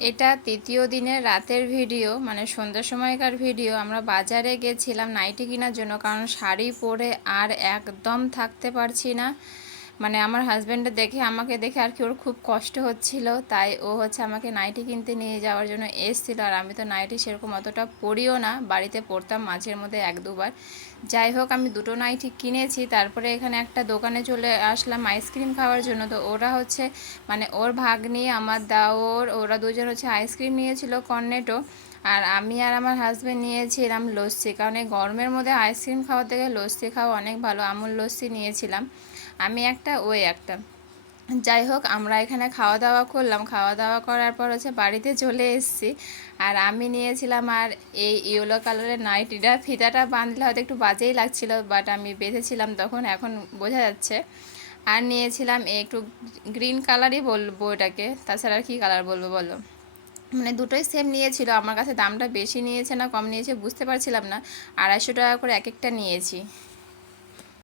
এটা তৃতীয় দিনের রাতের ভিডিও, মানে সন্ধ্যার সময়কার ভিডিও। আমরা বাজারে গেছিলাম নাইটি কেনার জন্য, কারণ শাড়ি পরে আর একদম থাকতে পারছি না। মানে আমার হাজব্যান্ডের দেখে, আমাকে দেখে আর কি ওর খুব কষ্ট হচ্ছিল, তাই ও হচ্ছে আমাকে নাইটি কিনতে নিয়ে যাওয়ার জন্য এসেছিলো। আর আমি তো নাইটি সেরকম অতটা পরিও না, বাড়িতে পরতাম মাঝের মধ্যে এক দুবার। যাই হোক, আমি দুটো নাইটি কিনেছি। তারপরে এখানে একটা দোকানে চলে আসলাম আইসক্রিম খাওয়ার জন্য। তো ওরা হচ্ছে মানে ওর ভাগ্নি, আমার দেওর, ওরা দুজন হচ্ছে আইসক্রিম নিয়েছিল কর্নেটো। আর আমি আর আমার হাজব্যান্ড নিয়েছিলাম লস্যি, কারণ এই গরমের মধ্যে আইসক্রিম খাওয়ার থেকে লস্যি খাওয়া অনেক ভালো। আমুল লস্যি নিয়েছিলাম আমি একটা, ওই একটা। যাই হোক, আমরা এখানে খাওয়া দাওয়া করলাম। খাওয়া দাওয়া করার পর হচ্ছে বাড়িতে চলে এসেছি। আর আমি নিয়েছিলাম আর এই ইয়েলো কালারের নাইটিটা, ফিতাটা বাঁধলে হয়তো একটু বাজেই লাগছিল, বাট আমি বেঁধেছিলাম তখন, এখন বোঝা যাচ্ছে। আর নিয়েছিলাম একটু গ্রিন কালারই বলবো এটাকে, তাছাড়া আর কী কালার বলবো বলো। মানে দুটোই সেম নিয়েছিল। আমার কাছে দামটা বেশি নিয়েছে না কম নিয়েছে বুঝতে পারছিলাম না। 250 টাকা করে এক একটা নিয়েছি।